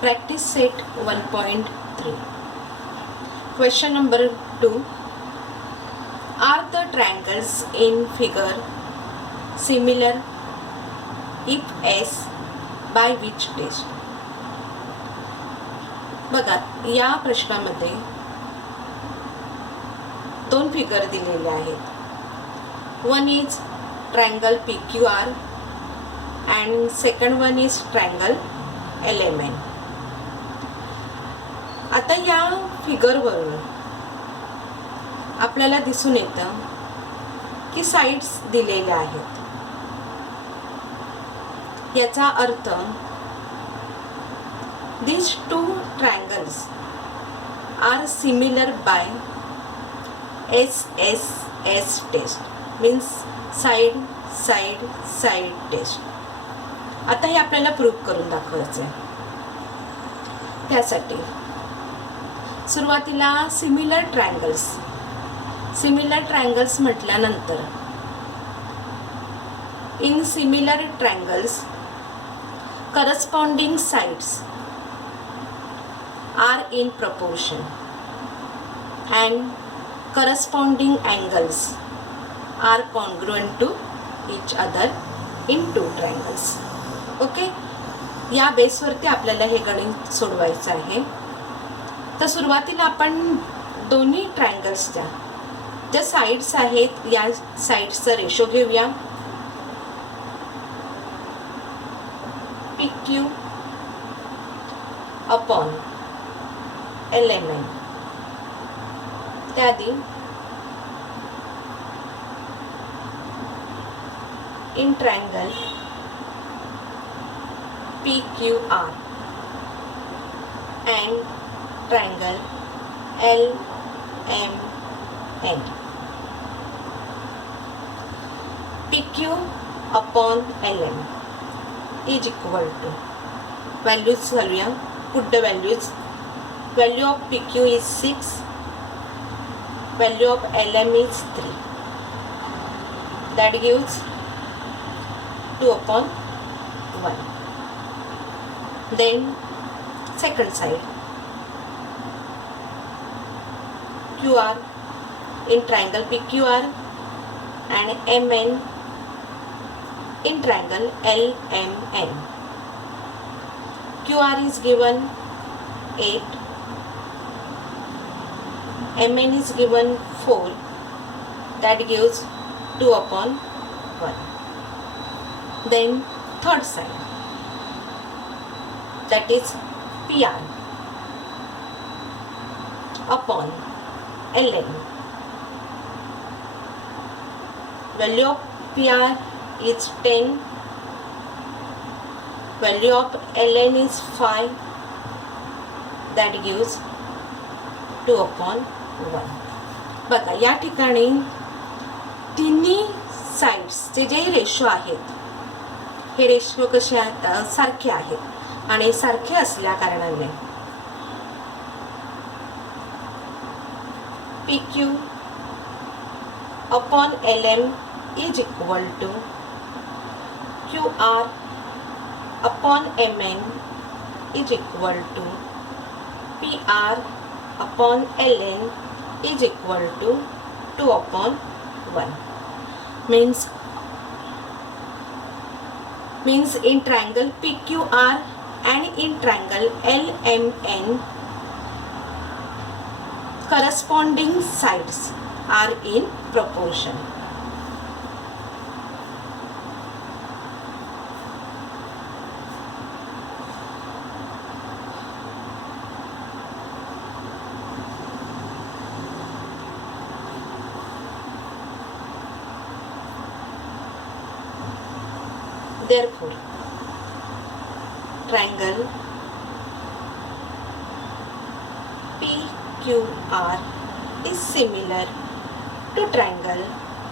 Practice set 1.3. Question number 2. Are the triangles in figure similar? If yes, by which test? बघा, या प्रश्नामध्ये दोन figure दिलेले आहेत. One is triangle PQR and second one is triangle LMN. आता या फिगरवरून आपल्याला दिसून येतं की साइड्स दिलेल्या आहेत. याचा अर्थ these two triangles are similar by SSS test, means side side side test. आता हे आपल्याला प्रूव्ह करून दाखवायचं आहे. त्यासाठी सुरुवातीला सिमिलर ट्रायंगल्स म्हटल्यानंतर in similar triangles corresponding sides are in proportion and corresponding angles are congruent to each other in two triangles. Okay, या बेसवरती आपल्याला हे गणित सोडवायचं आहे. तर सुरुवातीला आपण दोन्ही ट्रायंगल्सच्या ज्या साइड्स आहेत या साइड्सचा रेशो घेऊया. PQ upon LMN. त्याआधी in triangle PQR and triangle LMN. PQ upon LM is equal to, values घालूया, put the values. Value of PQ is 6, value of LM is 3. That gives 2 upon 1. Then second side QR in triangle PQR and MN in triangle LMN. QR is given 8, MN is given 4, that gives 2 upon 1. Then third side, that is PR upon LN. Value of PR is 10, value of LN is 5, that gives 2 upon 1. बघा, या ठिकाणी तिन्ही साइड्सचे जे ratio आहेत हे ratio कसे आहेत, सारखे आहेत. आणि सारखे असल्या कारणाने PQ upon LM is equal to QR upon MN is equal to PR upon LN is equal to 2 upon 1. Means in triangle PQR and in triangle LMN corresponding sides are in proportion. Therefore, triangle PQR is similar to triangle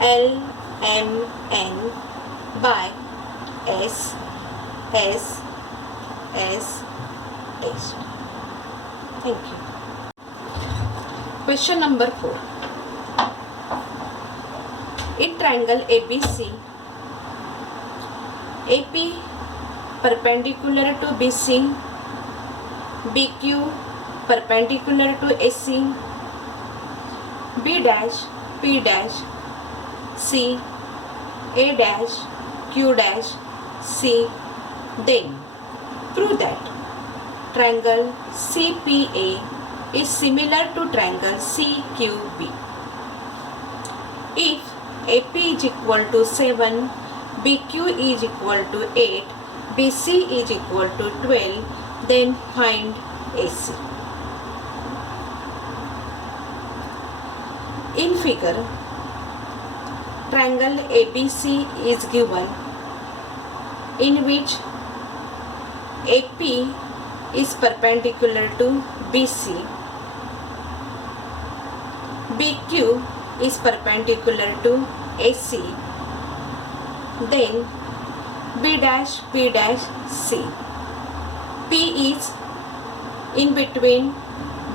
LMN by SSS test. Thank you. Question number 4. In triangle ABC, AP perpendicular to BC BQ perpendicular to AC, B dash P dash C, A dash Q dash C. Then prove that triangle CPA is similar to triangle CQB. If AP is equal to 7, BQ is equal to 8, BC is equal to 12, then find AC. In figure, triangle ABC is given, in which AP is perpendicular to BC, BQ is perpendicular to AC, then B dash P dash C. P is in between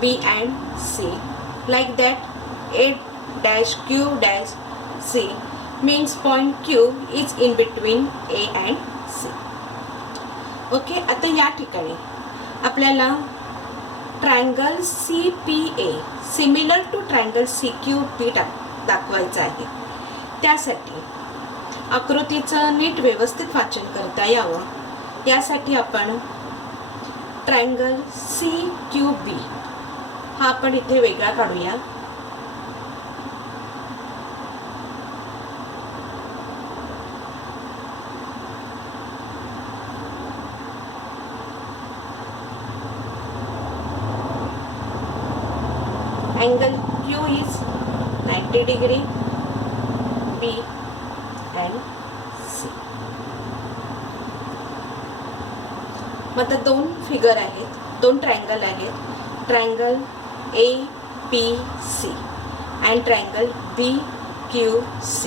B and C, like that A dash Q dash C means point Q is in between A and C. Okay, आता या ठिकाणी आपल्याला triangle CPA similar to triangle CQB दाखवायचं आहे. त्यासाठी आकृतीचं NEET व्यवस्थित वाचन करता यावं यासाठी आपण ट्रायंगल CQB हा आपण इथे वेगळा काढूया. Angle Q is 90 degree, B and C. आता दोन फिगर आहेत, दोन ट्रायंगल आहेत, triangle APC and triangle BQC.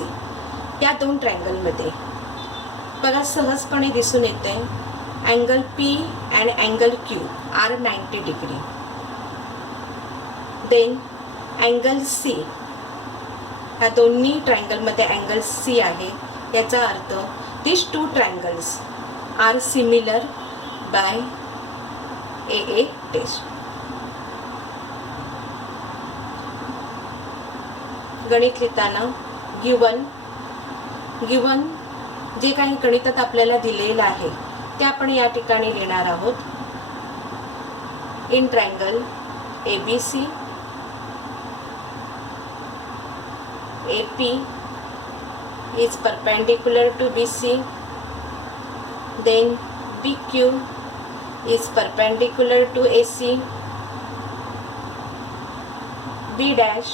या दोन ट्रायंगलमध्ये बघा सहजपणे दिसून येते angle P and angle Q are 90 degree. Then angle C, ह्या दोन्ही ट्रायंगलमध्ये अँगल C आहे. याचा अर्थ this two triangles are similar by AA test. गणित लिहिताना गिवन जे काही गणितात आपल्याला दिलेलं आहे ते आपण या ठिकाणी लिहिणार आहोत. In triangle ABC AP is perpendicular to BC, then BQ is perpendicular to AC, B dash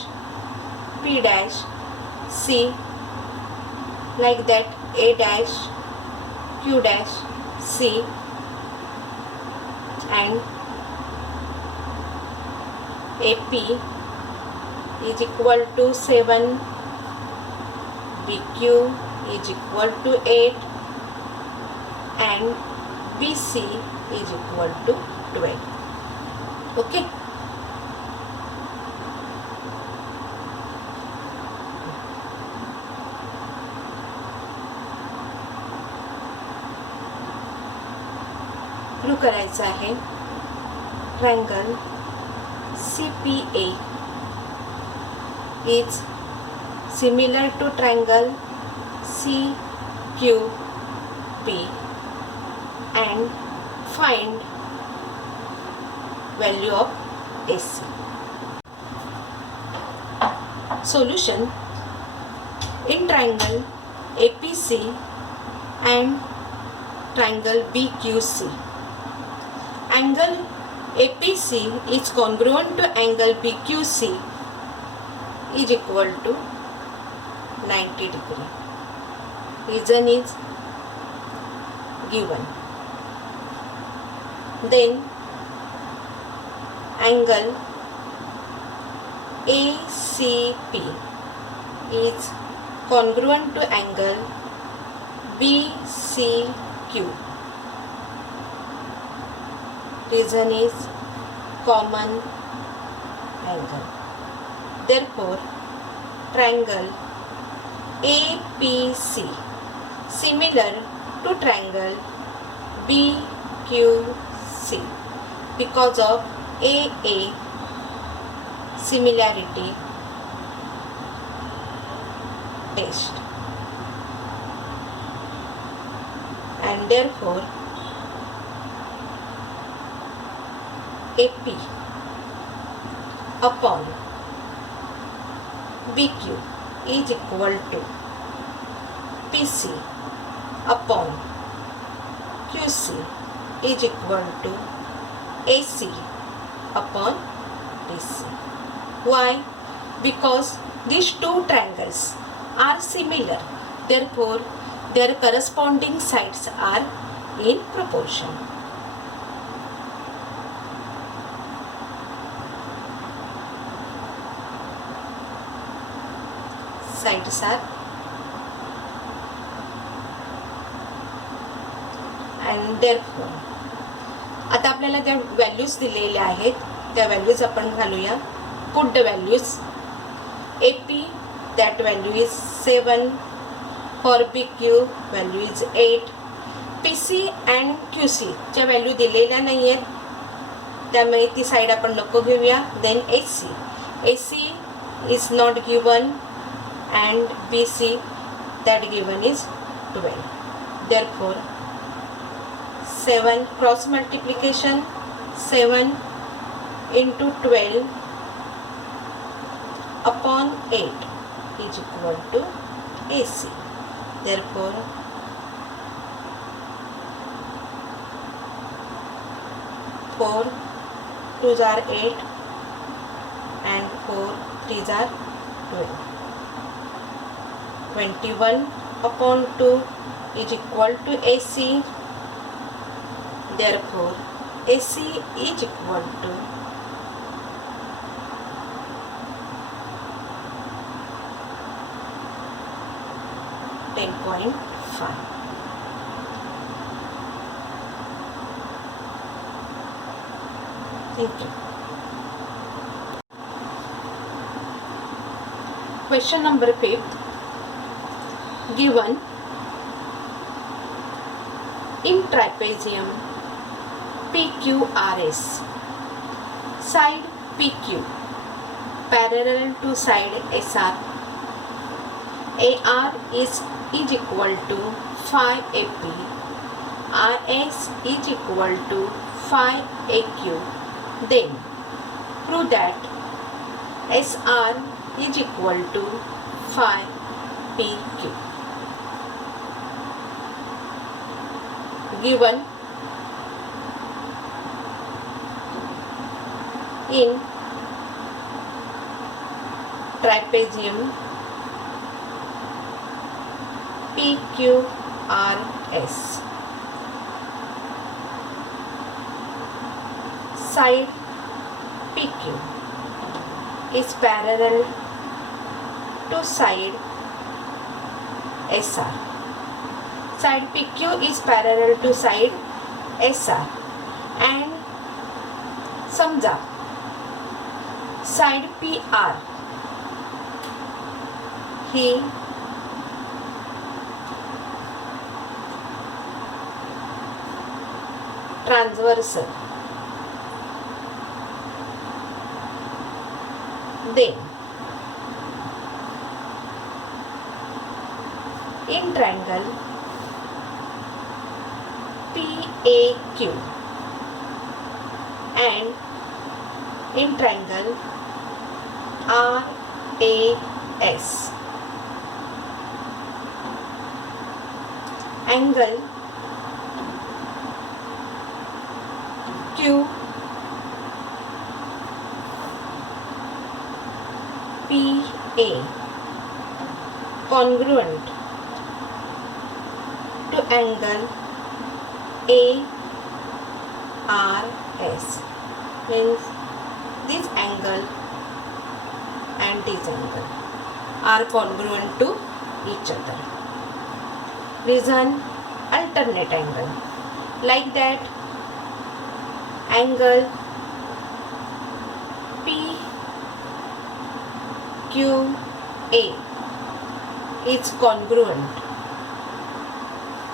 P dash C, like that A dash Q dash C, and AP is equal to 7, BQ is equal to 8 and BC is equal to 12. Okay. Prove करायचं आहे triangle CPA is similar to triangle CQB and find value of AC. Solution: in triangle APC and triangle BQC, angle APC is congruent to angle BQC is equal to 90 degree. Reason is given. Then angle ACP is congruent to angle BCQ. Reason is common angle. Therefore, triangle APC similar to triangle BQC because of AA similarity test, and therefore AP upon BQ is equal to PC upon QC is equal to AC upon DC. Why? Because these two triangles are similar, therefore their corresponding sides are in proportion. Sides are, and therefore आता आपल्याला त्या values दिलेल्या आहेत, त्या values आपण घालूया. Put the values. AP that value is 7, for BQ value is 8, PC and QC च्या value दिलेल्या नाही आहेत, त्यामुळे ती साईड आपण नको घेऊया. Then AC is not given and BC that given is 12. Therefore 7 cross multiplication, 7 into 12 upon 8 is equal to AC. Therefore 4 2s are 8 and 4 3s are 12. 21 upon 2 is equal to AC. Therefore AC is equal to 10.5. Thank you. Question number 5. Given in trapezium PQRS, side PQ parallel to side SR, AR is equal to phi AP, RS is equal to phi AQ. Then prove that SR is equal to phi PQ. Given in trapezium PQRS, side PQ is parallel to side SR. Side PQ is parallel to side SR, and समजा side PR he transversal, then in triangle PAQ and in triangle RAS, angle QPA congruent to angle ARS, means this angle and this angle are congruent to each other. Reason alternate angle, like that angle PQA is congruent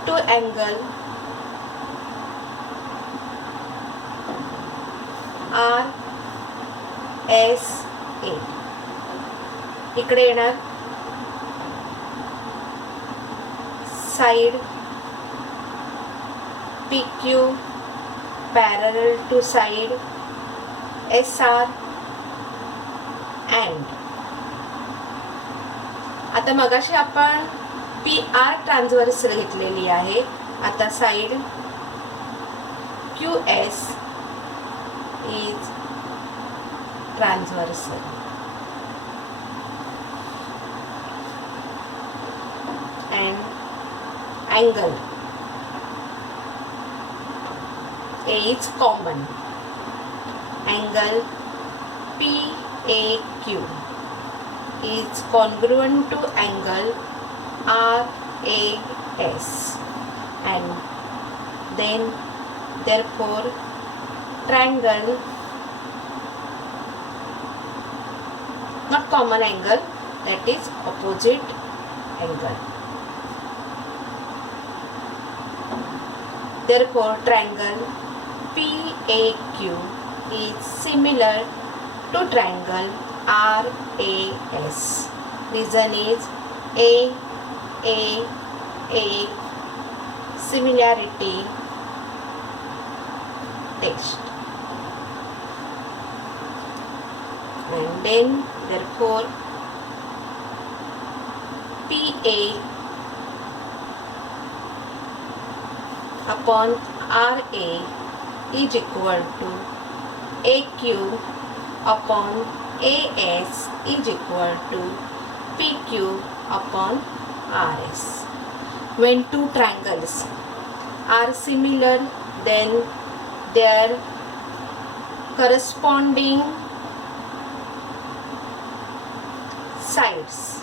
to angle R S A. इकडे येणार side P Q parallel to side S R and. आता मगाशी आपण P R transversal घेतलेली आहे. आता side Q S is transversal. and angle A is common. Angle PAQ is congruent to angle RAS, and then therefore triangle, not common angle, that is opposite angle. Therefore triangle PAQ is similar to triangle RAS. Reason is A similarity test. And then therefore PA upon RA is equal to AQ upon AS is equal to PQ upon RS. When two triangles are similar, then their corresponding sides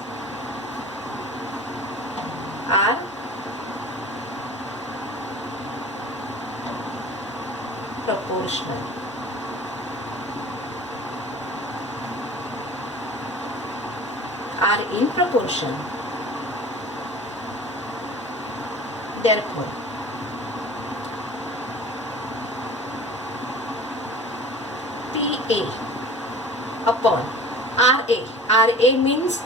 are proportional. Are in proportion. Therefore PA upon RA means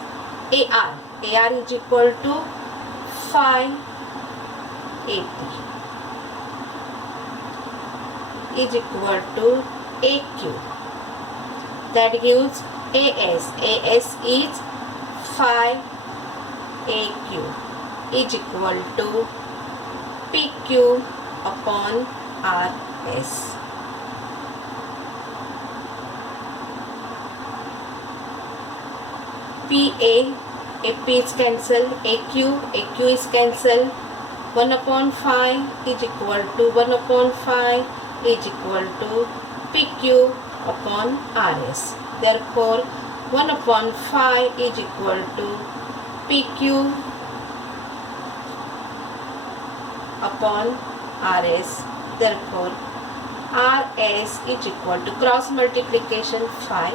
AR is equal to phi AP is equal to AQ, that gives AS is phi AQ is equal to PQ upon RS. AP is cancelled, AQ is cancelled. 1 upon phi is equal to 1 upon phi is equal to PQ upon RS. Therefore 1 upon phi is equal to PQ upon RS. Therefore RS is equal to cross multiplication phi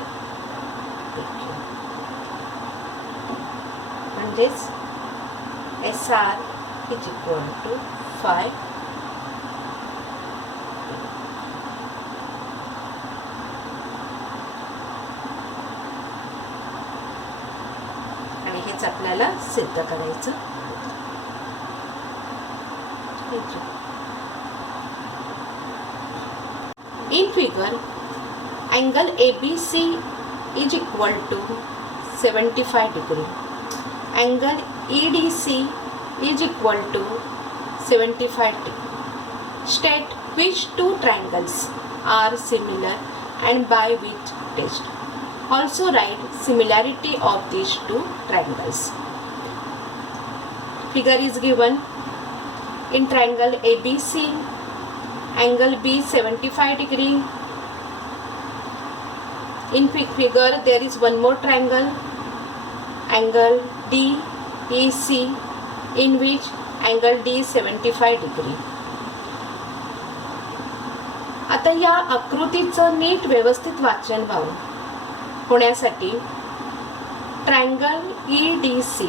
PQ. And this SR is equal to phi. आणि हेच आपल्याला सिद्ध करायचं. In figure, angle ABC is equal to 75 degree. Angle EDC is equal to 75 degree. State which two triangles are similar and by which test. Also write similarity of these two triangles. Figure is given. In triangle ABC, angle B 75 degree. In figure there is one more triangle, angle DEC, in which angle D 75 degree. आता या आकृतीचं NEET व्यवस्थित वाचन होण्यासाठी triangle EDC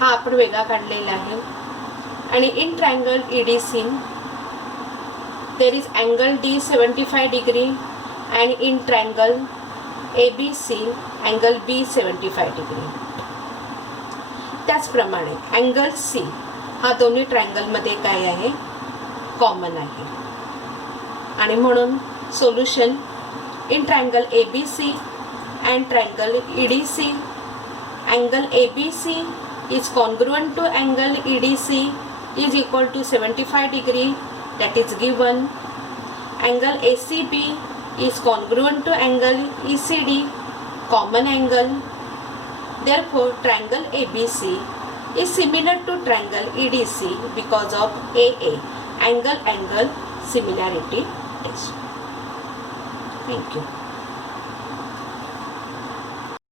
हा आपण वेगळा काढलेला आहे आणि in triangle EDC there is angle D 75 degree and in triangle ABC angle B 75 degree. त्याचप्रमाणे अँगल C हा दोन्ही ट्रायंगलमध्ये काय आहे, कॉमन आहे. आणि म्हणून solution in triangle ABC and triangle EDC, angle ABC is congruent to angle EDC is equal to 75 degree, that is given. Angle ACB is congruent to angle ECD, common angle. Therefore triangle ABC is similar to triangle EDC because of AA, angle similarity test. Thank you.